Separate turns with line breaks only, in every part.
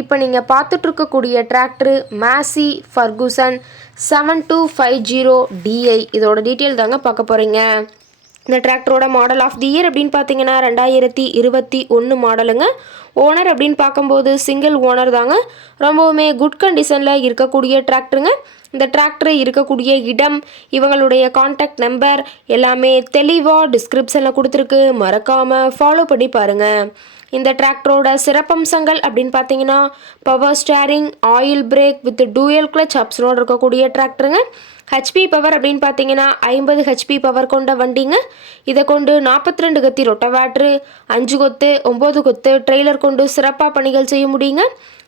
இப்போ நீங்கள் பார்த்துட்ருக்கக்கூடிய tractor Massey Ferguson seven two five zero DI இதோட டீட்டெயில் தாங்க பார்க்க போகிறீங்க இந்த டிராக்டரோட மாடல் ஆஃப் தி இயர் அப்படின்னு பார்த்தீங்கன்னா ரெண்டாயிரத்தி இருபத்தி ஒன்று மாடலுங்க ஓனர் அப்படின்னு பார்க்கும்போது சிங்கிள் ஓனர் தாங்க. ரொம்பவுமே குட் கண்டிஷனில் இருக்கக்கூடிய டிராக்டருங்க இந்த டிராக்டர் இருக்கக்கூடிய இடம் இவங்களுடைய காண்டாக்ட் நம்பர் எல்லாமே தெளிவாக டிஸ்கிரிப்ஷனில் கொடுத்துருக்கு. மறக்காமல் ஃபாலோ பண்ணி பாருங்கள் இந்த டிராக்டரோட சிறப்பம்சங்கள் அப்படின்னு பார்த்தீங்கன்னா power steering oil brake with dual clutch ஆப்ஷனோடு இருக்கக்கூடிய டிராக்டருங்க. ஹெச்பி பவர் அப்படின்னு பார்த்தீங்கன்னா ஐம்பது ஹெச்பி பவர் கொண்ட வண்டிங்க. இதை கொண்டு நாற்பத்தி ரெண்டு கத்தி ரொட்டவேட்ரு அஞ்சு கொத்து ஒம்பது கொத்து ட்ரெய்லர் கொண்டு சிறப்பாக பணிகள் செய்ய முடியுங்க.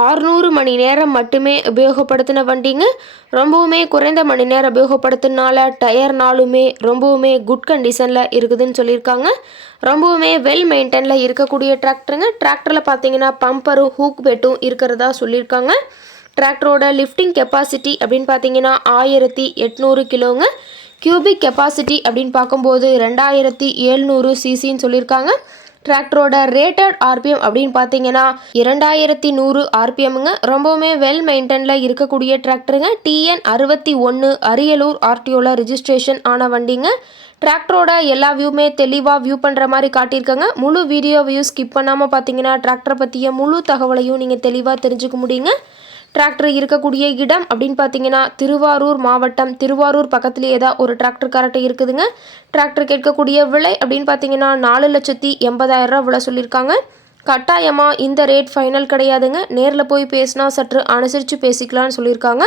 ஆறுநூறு மணி நேரம் மட்டுமே உபயோகப்படுத்தின வண்டிங்க. ரொம்பவுமே குறைந்த மணி நேரம் உபயோகப்படுத்தினால டயர்னாலுமே ரொம்பவுமே குட் கண்டிஷனில் இருக்குதுன்னு சொல்லியிருக்காங்க. ரொம்பவுமே வெல் மெயின்டைனில் இருக்கக்கூடிய டிராக்டருங்க. டிராக்டரில் பார்த்தீங்கன்னா பம்பரும் ஹூக் பெட்டும் இருக்கிறதா சொல்லியிருக்காங்க. டிராக்டரோட லிஃப்டிங் கெப்பாசிட்டி அப்படின்னு பார்த்தீங்கன்னா ஆயிரத்தி எட்நூறு கிலோங்க. கியூபிக் கெப்பாசிட்டி அப்படின்னு பார்க்கும்போது ரெண்டாயிரத்தி ஏழ்நூறு சிசின்னு சொல்லியிருக்காங்க. டிராக்டரோட ரேட்டட் ஆர்பிஎம் அப்படின்னு பார்த்தீங்கன்னா இரண்டாயிரத்தி நூறு ஆர்பிஎம்ங்க ரொம்பவுமே வெல் மெயின்டெனில் இருக்கக்கூடிய டிராக்டருங்க டிஎன் அறுபத்தி ஒன்று அரியலூர் ஆர்டிஓவில் ரிஜிஸ்ட்ரேஷன் ஆன வண்டிங்க. டிராக்டரோட எல்லா வியூமே தெளிவாக வியூ பண்ணுற மாதிரி காட்டியிருக்காங்க. முழு வீடியோவையும் ஸ்கிப் பண்ணாமல் பார்த்தீங்கன்னா டிராக்டரை பற்றிய முழு தகவலையும் நீங்கள் தெளிவாக தெரிஞ்சுக்க முடியுங்க. டிராக்டர் இருக்கக்கூடிய இடம் அப்படின்னு பார்த்தீங்கன்னா திருவாரூர் மாவட்டம். திருவாரூர் பக்கத்துலேயே தான் ஒரு டிராக்டர் கரெக்டு இருக்குதுங்க. டிராக்டர் கேட்கக்கூடிய விலை அப்படின்னு பார்த்தீங்கன்னா நாலு லட்சத்தி எண்பதாயிரம் ரூபா விலை சொல்லியிருக்காங்க. கட்டாயமாக இந்த ரேட் ஃபைனல் கிடையாதுங்க. நேரில் போய் பேசினா சற்று அனுசரித்து பேசிக்கலாம்னு சொல்லியிருக்காங்க.